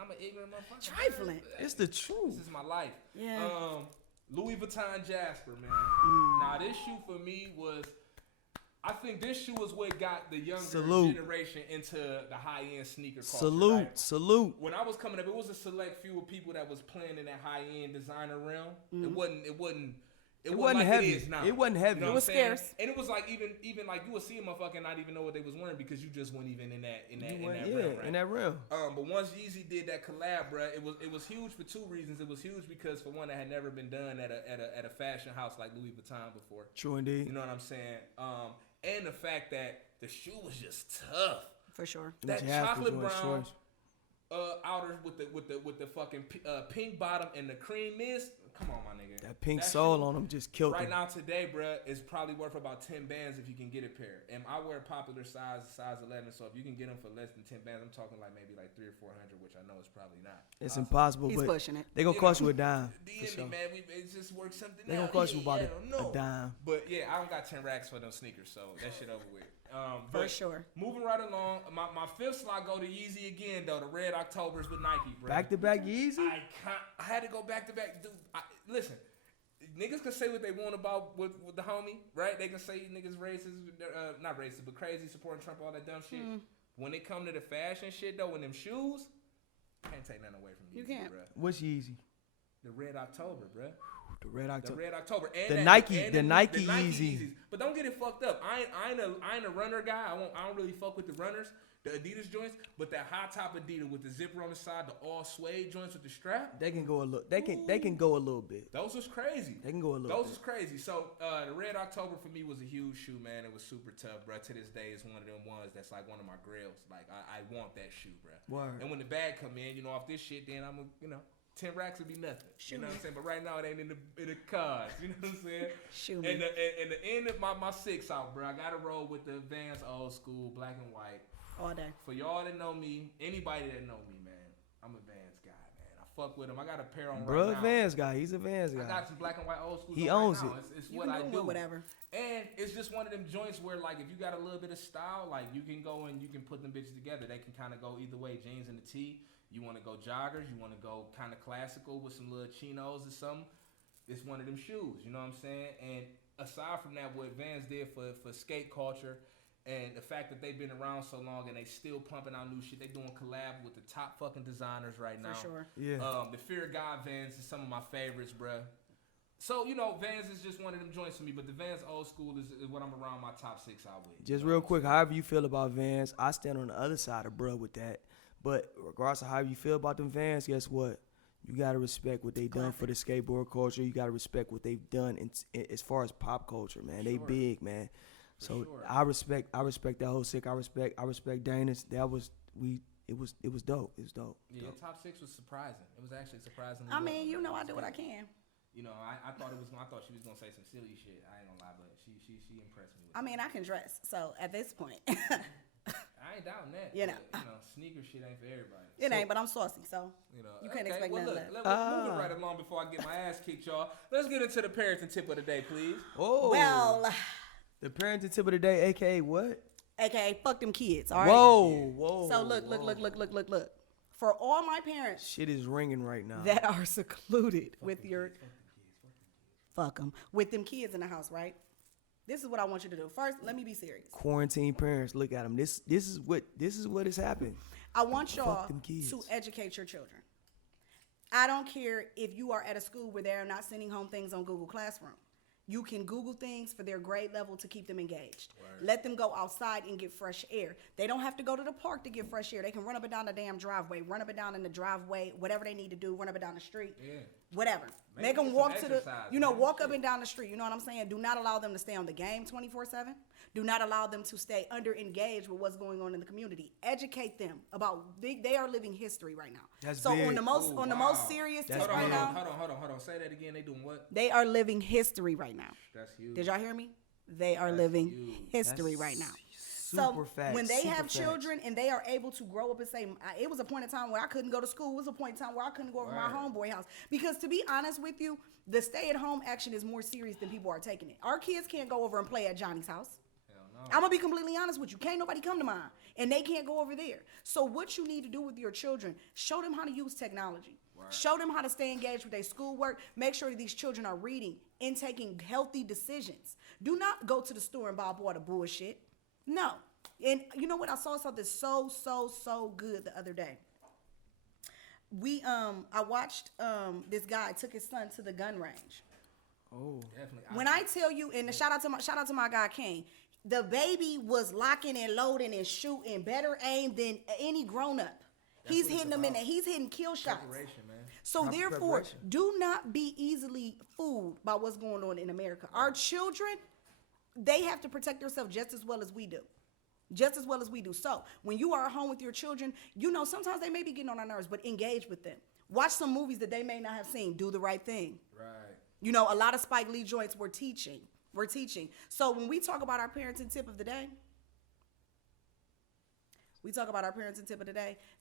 I'm an ignorant motherfucker. Trifling. It's the truth. This is my life. Yeah. Louis Vuitton Jasper, man. Now this shoe for me was, I think this shoe is what got the younger generation into the high-end sneaker culture. Salute. When I was coming up, it was a select few of people that was playing in that high-end designer realm. It wasn't like heavy. It is now. It wasn't heavy. You know it was scarce. And it was like even like you would see a motherfucker not even know what they was wearing because you just weren't even in that realm, right? In that realm. But once Yeezy did that collab, bro, it was huge for 2 reasons. It was huge because for one, that had never been done at a fashion house like Louis Vuitton before. True indeed. You know what I'm saying? And the fact that the shoe was just tough. For sure. That chocolate brown outer with the fucking pink bottom and the cream mist. Come on, my nigga. That pink sole on them just killed right them. Now today, bruh, is probably worth about 10 bands if you can get a pair. And I wear popular size 11, so if you can get them for less than 10 bands, I'm talking like maybe like 300 or 400, which I know is probably not. It's impossible, He's but pushing it. They gonna cost you a dime. DM sure. me, man. It just works something out. They gonna cost you about a dime. But yeah, I don't got 10 racks for them sneakers, so that shit over with. For sure. Moving right along, my 5th slot go to Yeezy again, though. The Red Octobers with Nike, bro. Back to back Yeezy? I had to go back to back. Dude, listen. niggas can say what they want about with the homie, right? They can say niggas racist, not racist, but crazy, supporting Trump, all that dumb shit. When it come to the fashion shit though, and them shoes, can't take nothing away from you. You can't. Bro. What's Yeezy? The Red October, bro. The Red October. The Red October. And the that, Nike, and the Nike Yeezys. But don't get it fucked up. I ain't a runner guy. I don't really fuck with the runners, the Adidas joints. But that high top Adidas with the zipper on the side, the all suede joints with the strap. They can go a little. They can go a little bit. Those was crazy. They can go a little. Those was crazy. So the Red October for me was a huge shoe, man. It was super tough, bro. To this day, it's one of them ones that's like one of my grails. Like I want that shoe, bro. Word. And when the bag come in, off this shit, then I'm 10 racks would be nothing. You know what I'm saying? But right now it ain't in the cards. You know what I'm saying? Shoot. And the end of my 6 out, bro. I gotta roll with the Vans old school black and white. All day. For y'all that know me, anybody that know me, man, I'm a Vans guy, man. I fuck with him. I got a pair on right now. Vans guy. He's a Vans guy. I got some black and white old school. He owns right now. it. It's what I do. Whatever. And it's just one of them joints where, like, if you got a little bit of style, like, you can go and you can put them bitches together. They can kind of go either way, jeans and a tee. You want to go joggers, you want to go kind of classical with some little chinos or something. It's one of them shoes, you know what I'm saying? And aside from that, what Vans did for skate culture and the fact that they've been around so long and they still pumping out new shit. They doing collab with the top fucking designers right now. For sure. Yeah. The Fear of God Vans is some of my favorites, bruh. So, Vans is just one of them joints for me, but the Vans old school is what I'm around my top 6 out with. Just real quick, however you feel about Vans, I stand on the other side of bruh with that. But regardless of how you feel about them Vans, guess what? You gotta respect what they done for the skateboard culture. You gotta respect what they've done as far as pop culture, man. They big, man. So I respect that whole sick. I respect Dana's. It was dope. It was dope. Yeah, dope. Top 6 was surprising. It was actually surprisingly. I mean, I do what I can. I thought she was gonna say some silly shit. I ain't gonna lie, but she impressed me. I mean, I can dress. So at this point. I ain't doubting that. But, sneaker shit ain't for everybody. It ain't, but I'm saucy, so you can't expect nothing less. Let's move it right along before I get my ass kicked, y'all. Let's get into the parenting tip of the day, please. Oh, well, the parenting tip of the day, aka what? AKA fuck them kids. All right. Whoa. So look. For all my parents, shit is ringing right now. That are secluded with your fuck them with them kids in the house, right? This is what I want you to do. First, let me be serious. Quarantine parents, look at them. This is what has happened. I want y'all to educate your children. I don't care if you are at a school where they're not sending home things on Google Classroom. You can Google things for their grade level to keep them engaged. Right. Let them go outside and get fresh air. They don't have to go to the park to get fresh air. They can run up and down the damn driveway, run up and down in the driveway, whatever they need to do, run up and down the street. Yeah. Whatever. Make them walk to the, walk up and down the street. You know what I'm saying? Do not allow them to stay on the game 24/7. Do not allow them to stay under engaged with what's going on in the community. Educate them about they are living history right now. That's so big. on the most serious tip right now. Hold on. Say that again. They doing what? They are living history right now. That's huge. Did y'all hear me? They are living history right now. So when they have children and they are able to grow up and say, it was a point in time where I couldn't go to school. It was a point in time where I couldn't go over my homeboy house. Because to be honest with you, the stay-at-home action is more serious than people are taking it. Our kids can't go over and play at Johnny's house. Hell no. I'm going to be completely honest with you. Can't nobody come to mine. And they can't go over there. So what you need to do with your children, show them how to use technology. Right. Show them how to stay engaged with their schoolwork. Make sure that these children are reading and taking healthy decisions. Do not go to the store and buy all the bullshit. No. And you know what? I saw something so good the other day. I watched this guy took his son to the gun range. Oh, definitely. When I tell you, and shout out to my guy King, the baby was locking and loading and shooting better aim than any grown up. He's hitting them he's hitting kill shots. Man. So therefore, do not be easily fooled by what's going on in America. Our children, they have to protect themselves just as well as we do. So when you are at home with your children, sometimes they may be getting on our nerves, but engage with them. Watch some movies that they may not have seen. Do the right thing. Right. A lot of Spike Lee joints were teaching. So when we talk about our parenting tip of the day,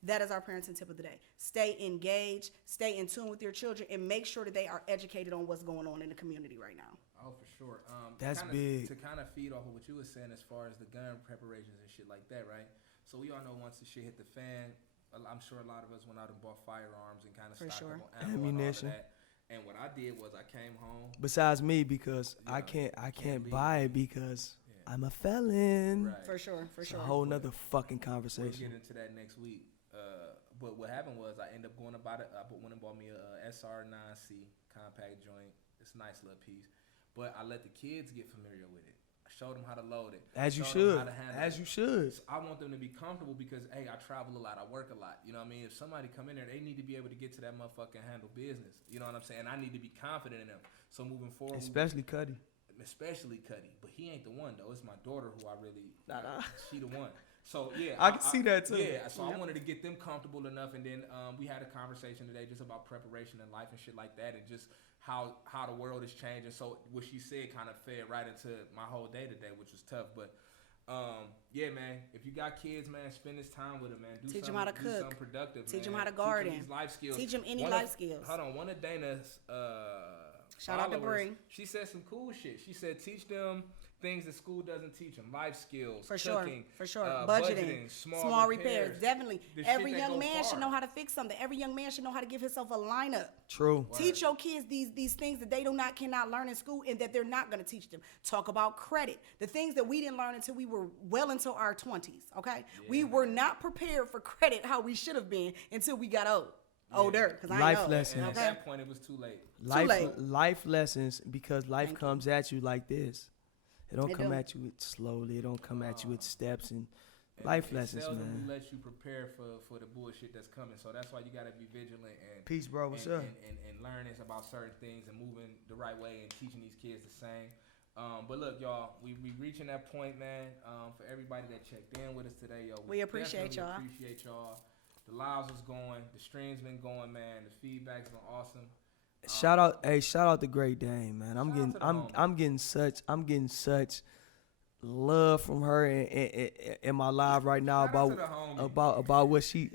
that is our parenting tip of the day. Stay engaged, stay in tune with your children, and make sure that they are educated on what's going on in the community right now. Oh, for sure. That's big. To kind of feed off of what you were saying as far as the gun preparations and shit like that, right? So we all know once the shit hit the fan, I'm sure a lot of us went out and bought firearms and kind of stocked up on ammo and all of that. And what I did was I came home. Besides me, because I can't buy it because I'm a felon. Right. For sure. It's a whole nother fucking conversation. We'll get into that next week. But what happened was I ended up going about it. I went and bought me a SR9C compact joint. It's a nice little piece. But I let the kids get familiar with it. I showed them how to load it. As you should. As you should. So I want them to be comfortable because, hey, I travel a lot. I work a lot. You know what I mean? If somebody come in there, they need to be able to get to that motherfucker and handle business. You know what I'm saying? I need to be confident in them. So moving forward. Especially Cuddy. But he ain't the one though. It's my daughter who I really she the one. So yeah, I can see that too. Yeah, so I wanted to get them comfortable enough, and then we had a conversation today just about preparation in life and shit like that, and just how the world is changing. So what she said kind of fed right into my whole day today, which was tough. But yeah, man, if you got kids, man, spend this time with them, man. Teach them how to cook. Something productive. Teach them man. how to garden. Teach them these life skills. Teach them any life skills. Hold on, one of Dana's shout out to Bree. She said some cool shit. She said teach them things that school doesn't teach them. Life skills, for cooking, sure. Budgeting, small repairs. Definitely. Every young man should know how to fix something. Every young man should know how to give himself a lineup. True. Teach your kids these things that they cannot learn in school and that they're not going to teach them. Talk about credit. The things that we didn't learn until we were well into our 20s, okay? Yeah. We were not prepared for credit how we should have been until we got older. Because I life know. lessons. And at that point, it was too late. Life lessons, because life comes at you like this. It don't come at you slowly. It don't come at you with steps and life lessons, man. We let you prepare for the bullshit that's coming. So that's why you got to be vigilant and peace, bro. What's up? And learning about certain things and moving the right way and teaching these kids the same. But look, y'all, we reaching that point, man. For everybody that checked in with us today, yo, we appreciate y'all. Appreciate y'all. The lives was going, the streams been going, man. The feedback's been awesome. Shout out to Great Dane, man. I'm getting such love from her in my live right now about what she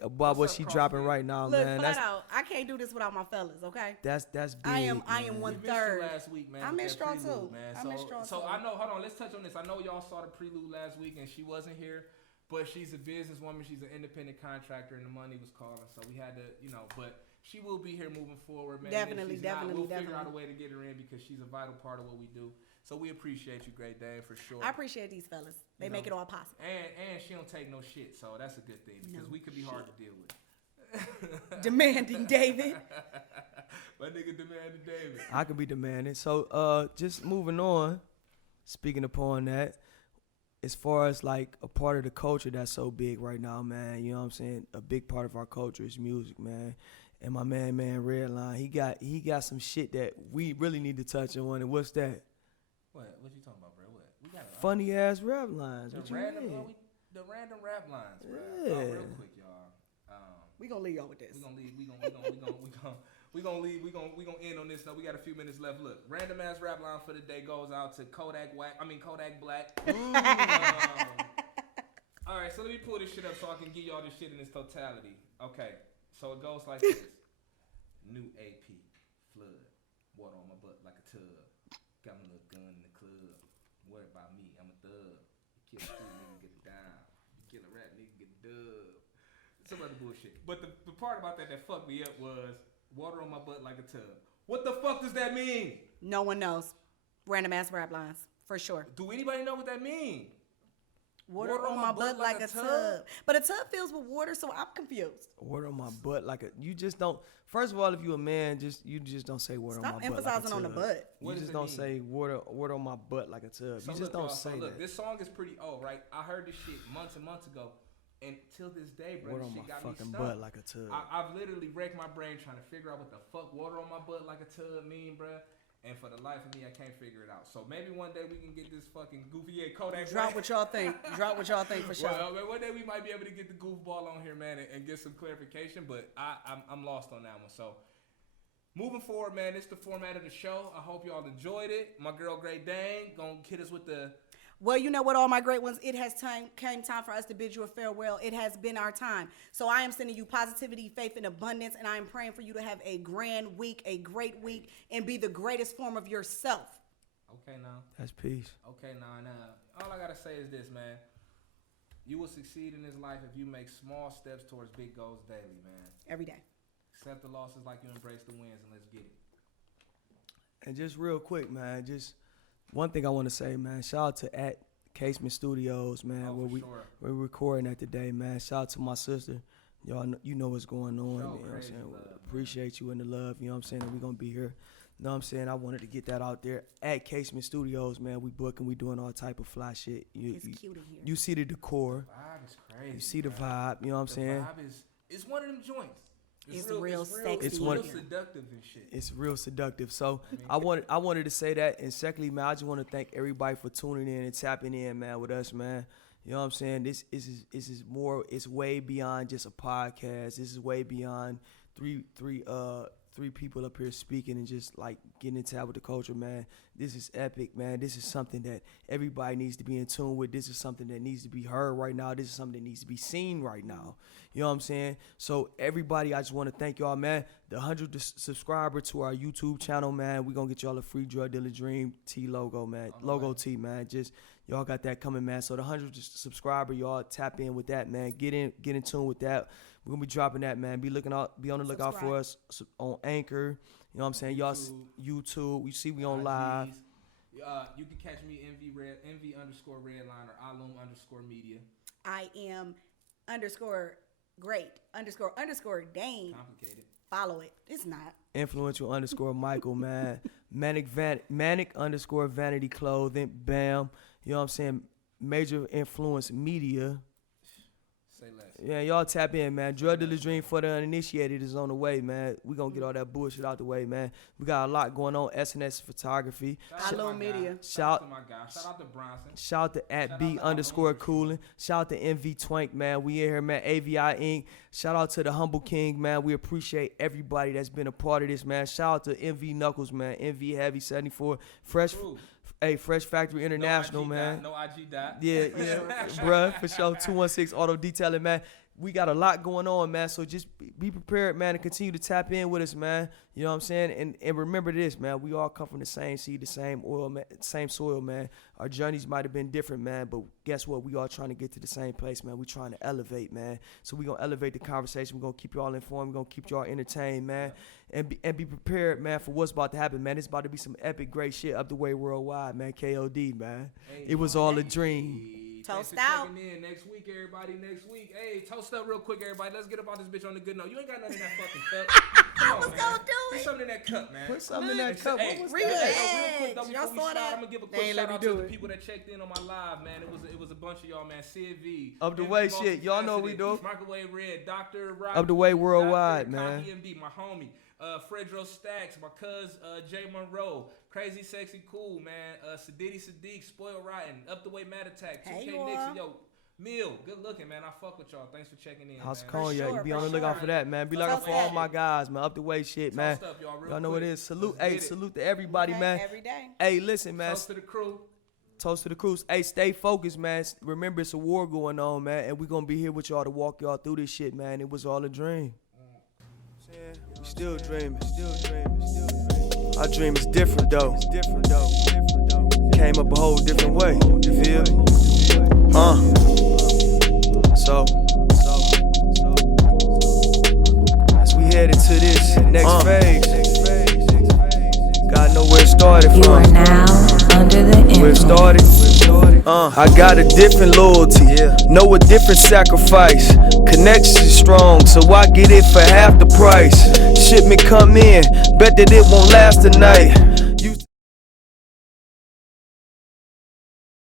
dropping right now, look, man. Flat out, I can't do this without my fellas, okay? That's big. I am 1/3. Last week, man. I missed y'all too. Man. So I know. Hold on, let's touch on this. I know y'all saw the prelude last week and she wasn't here, but she's a businesswoman. She's an independent contractor, and the money was calling, so we had to, but. She will be here moving forward, man. Definitely. We'll figure out a way to get her in because she's a vital part of what we do. So we appreciate you, Great Dane, for sure. I appreciate these fellas. They make it all possible. And she don't take no shit, so that's a good thing because we could be hard to deal with. Demanding David. My nigga demanding David. I could be demanding. So just moving on, speaking upon that, as far as like a part of the culture that's so big right now, man, you know what I'm saying? A big part of our culture is music, man. And my man Redline, he got some shit that we really need to touch on. And what's that? What you talking about, bro? What? We got funny ass rap lines. The random rap lines, bro. Yeah. Real quick, y'all. We gonna leave y'all with this. We gonna end on this. No, we got a few minutes left. Look, random ass rap line for the day goes out to Kodak Black. All right, so let me pull this shit up so I can give y'all this shit in its totality. Okay. So it goes like this. New AP, flood, water on my butt like a tub. Got my little gun in the club. Worry about me, I'm a thug. You kill a street nigga, get it down. You kill a rap nigga, get a dub. Some other bullshit. But the part about that fucked me up was water on my butt like a tub. What the fuck does that mean? No one knows. Random ass rap lines, for sure. Do anybody know what that means? Water on my butt like a tub. But a tub fills with water, so I'm confused. Water on my butt like a... You just don't... First of all, if you're a man, you just don't say water on my butt like a tub. Stop emphasizing on the butt. You just don't say water on my butt like a tub. You just don't say that. Look, this song is pretty old, right? I heard this shit months and months ago. And till this day, bro, water this on shit my got me fucking stuck. butt like a tub. I've literally wrecked my brain trying to figure out what the fuck water on my butt like a tub mean, bro. And for the life of me, I can't figure it out. So maybe one day we can get this fucking goofy Kodak. Drop what y'all think. Drop what y'all think for sure. Well, man, one day we might be able to get the goofball on here, man, and get some clarification. But I'm lost on that one. So moving forward, man, it's the format of the show. I hope y'all enjoyed it. My girl Great Dane gonna hit us with the... Well, you know what, all my great ones, it has came time for us to bid you a farewell. It has been our time. So I am sending you positivity, faith, and abundance, and I am praying for you to have a grand week, a great week, and be the greatest form of yourself. Okay, now. That's peace. Okay, now. All I got to say is this, man. You will succeed in this life if you make small steps towards big goals daily, man. Every day. Accept the losses like you embrace the wins, and let's get it. And just real quick, man, just one thing I want to say, man. Shout out to at Casement Studios, man, we're recording at today, man. Shout out to my sister. Y'all know, you know what's going on. You know what I'm saying? Appreciate you and the love, you know what I'm saying? And we're going to be here. You know what I'm saying? I wanted to get that out there. At Casement Studios, man, we booking, we doing all type of fly shit. It's cute in here. You see the decor. The vibe is crazy. You see the vibe, you know what I'm saying? The vibe it's one of them joints. It's real sexy. It's real seductive and shit. It's real seductive. So I wanted to say that. And secondly, man, I just want to thank everybody for tuning in and tapping in, man, with us, man. You know what I'm saying? This is more. It's way beyond just a podcast. This is way beyond three people up here speaking and just like getting in tap with the culture, man. This is epic, man. This is something that everybody needs to be in tune with. This is something that needs to be heard right now. This is something that needs to be seen right now. You know what I'm saying? So everybody, I just want to thank y'all, man. The 100th subscriber to our YouTube channel, man. We're going to get y'all a free Drug Dealer Dream T logo, man. Logo T, man. Just y'all got that coming, man. So the 100th subscriber, y'all tap in with that, man. Get in tune with that. We're going to be dropping that, man. Be on the lookout for us on Anchor. You know what I'm saying? Y'all, YouTube. You see we on live. You can catch me MV_Redline or Iloom_media. I am _great_Dane. Complicated. Follow it. It's not. Influential _Michael, man. Manic _Vanity Clothing. Bam. You know what I'm saying? Major Influence Media. Say less. Yeah, y'all tap in, man. Drug Dealer Dream for the uninitiated is on the way, man. We gonna get all that bullshit out the way, man. We got a lot going on. SNS Photography. Iloom Media. Shout out to my guy. Shout out to Bronson. Shout out to at B_Cooling. Shout out to MV Twank, man. We in here, man. AVI Inc. Shout out to the Humble King, man. We appreciate everybody that's been a part of this, man. Shout out to MV Knuckles, man. MV Heavy 74. Fresh Factory International, man. No IG dot. Yeah, bruh, for sure. 216 Auto Detailing, man. We got a lot going on, man. So just be prepared, man, and continue to tap in with us, man. You know what I'm saying? And remember this, man. We all come from the same seed, the same oil, man, same soil, man. Our journeys might have been different, man, but guess what? We all trying to get to the same place, man. We trying to elevate, man. So we gonna elevate the conversation. We gonna keep y'all informed. We gonna keep y'all entertained, man. And be prepared, man, for what's about to happen, man. It's about to be some epic, great shit up the way worldwide, man. KOD, man. Hey, it was all a dream. Toast out. In next week, everybody. Next week. Hey, toast up real quick, everybody. Let's get about this bitch on the good note. You ain't got nothing in that fucking cup. I was gonna do Put it. something in that cup, man. Put something in that cup. Hey, what was real that? Real quick, though, Y'all before we saw start, that? I'm gonna give a quick shout out to the people that checked in on my live, man. It was a bunch of y'all, man. Sid V. Up the way shit. Y'all know what we do. Microwave Red, Dr. Rock. Up the way worldwide, Dr. man. MD, my homie. Fredro Stacks, my cuz Jay Monroe, Crazy Sexy Cool, man. Sadidi Sadiq, Spoiled Rotten, Up the Way Mad Attack, 2K Nixon, yo. Meal, good looking, man. I fuck with y'all. Thanks for checking in. How's man. Cognac? Sure, You be on the lookout for that, man. Be looking for all my guys, man. Up the way shit, man. Toast up, y'all know what it is. Salute, salute to everybody, Okay, man. every day. Hey, listen, man. Toast to the crew. Toast to the crew. Hey, stay focused, man. Remember, it's a war going on, man, and we gonna be here with y'all to walk y'all through this shit, man. It was all a dream. We still dreaming. Our dream is different, though. Came up a whole different way. You feel me? So as we head into this next phase, gotta know where it started from. You are now under the influence. Where it started. I got a different loyalty, know a different sacrifice. Connection is strong, so I get it for half the price. Shipment come in, bet that it won't last the night.